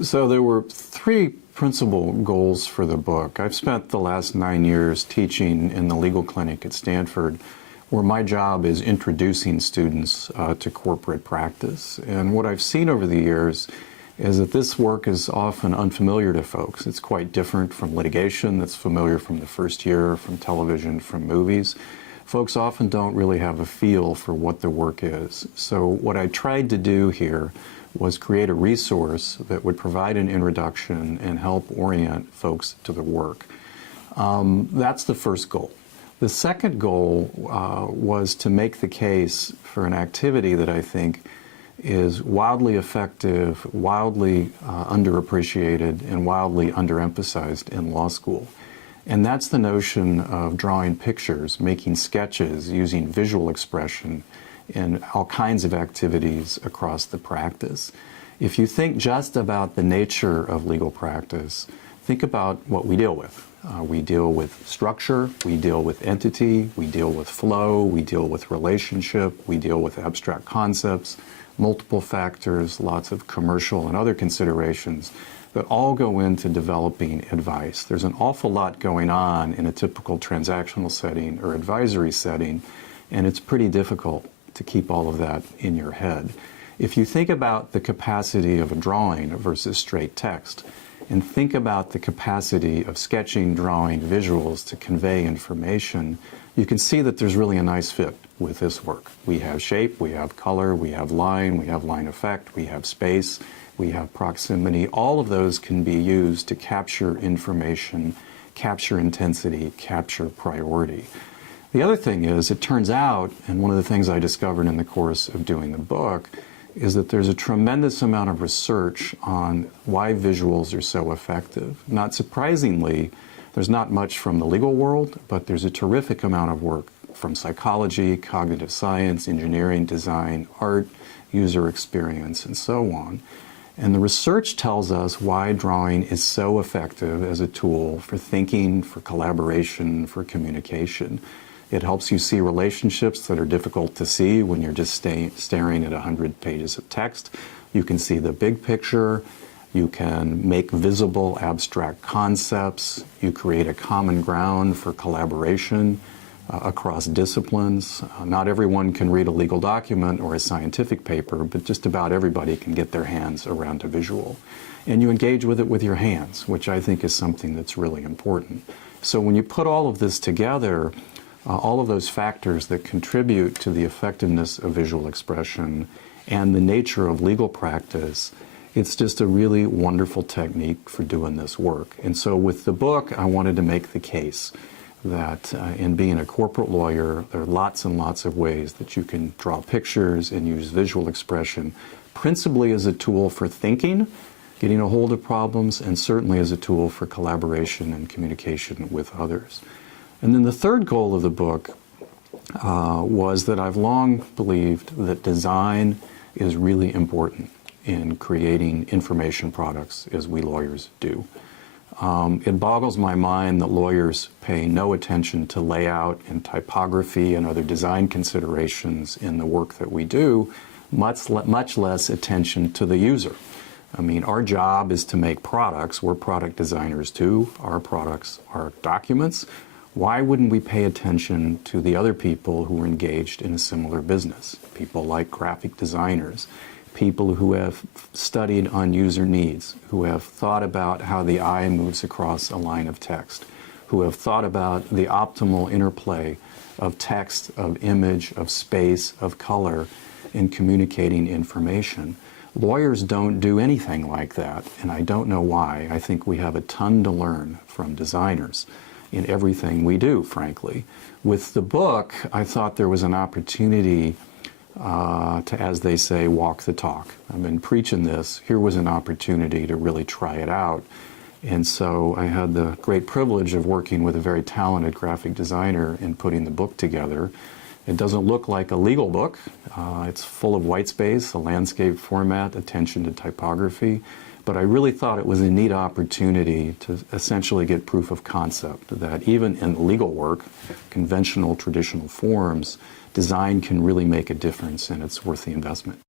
So there were three principal goals for the book. I've spent the last 9 years teaching in the legal clinic at Stanford, where my job is introducing students to corporate practice. And what I've seen over the years is that this work is often unfamiliar to folks. It's quite different from litigation that's familiar from the first year, from television, from movies. Folks often don't really have a feel for what the work is. So what I tried to do here was create a resource that would provide an introduction and help orient folks to the work. That's the first goal. The second goal was to make the case for an activity that I think is wildly effective, wildly underappreciated, and wildly underemphasized in law school. And that's the notion of drawing pictures, making sketches, using visual expression in all kinds of activities across the practice. If you think just about the nature of legal practice, think about what we deal with. We deal with structure, we deal with entity, we deal with flow, we deal with relationship, we deal with abstract concepts, multiple factors, lots of commercial and other considerations that all go into developing advice. There's an awful lot going on in a typical transactional setting or advisory setting, and it's pretty difficult to keep all of that in your head. If you think about the capacity of a drawing versus straight text, and think about the capacity of sketching, drawing, visuals to convey information, you can see that there's really a nice fit with this work. We have shape, we have color, we have line effect, we have space, we have proximity. All of those can be used to capture information, capture intensity, capture priority. The other thing is, it turns out, and one of the things I discovered in the course of doing the book, is that there's a tremendous amount of research on why visuals are so effective. Not surprisingly, there's not much from the legal world, but there's a terrific amount of work from psychology, cognitive science, engineering, design, art, user experience, and so on. And the research tells us why drawing is so effective as a tool for thinking, for collaboration, for communication. It helps you see relationships that are difficult to see when you're just staring at 100 pages of text. You can see the big picture. You can make visible abstract concepts. You create a common ground for collaboration across disciplines. Not everyone can read a legal document or a scientific paper, but just about everybody can get their hands around a visual. And you engage with it with your hands, which I think is something that's really important. So when you put all of this together, all of those factors that contribute to the effectiveness of visual expression and the nature of legal practice, it's just a really wonderful technique for doing this work. And so with the book, I wanted to make the case that in being a corporate lawyer, there are lots and lots of ways that you can draw pictures and use visual expression, principally as a tool for thinking, getting a hold of problems, and certainly as a tool for collaboration and communication with others. And then the third goal of the book was that I've long believed that design is really important in creating information products, as we lawyers do. It boggles my mind that lawyers pay no attention to layout and typography and other design considerations in the work that we do, much less attention to the user. I mean, our job is to make products. We're product designers too. Our products are documents. Why wouldn't we pay attention to the other people who are engaged in a similar business? People like graphic designers, people who have studied on user needs, who have thought about how the eye moves across a line of text, who have thought about the optimal interplay of text, of image, of space, of color in communicating information. Lawyers don't do anything like that, and I don't know why. I think we have a ton to learn from designers in everything we do, frankly. With the book, I thought there was an opportunity to, as they say, walk the talk. I've been preaching this. Here was an opportunity to really try it out. And so I had the great privilege of working with a very talented graphic designer in putting the book together. It doesn't look like a legal book. It's full of white space, a landscape format, attention to typography. But I really thought it was a neat opportunity to essentially get proof of concept that even in legal work, conventional, traditional forms, design can really make a difference, and it's worth the investment.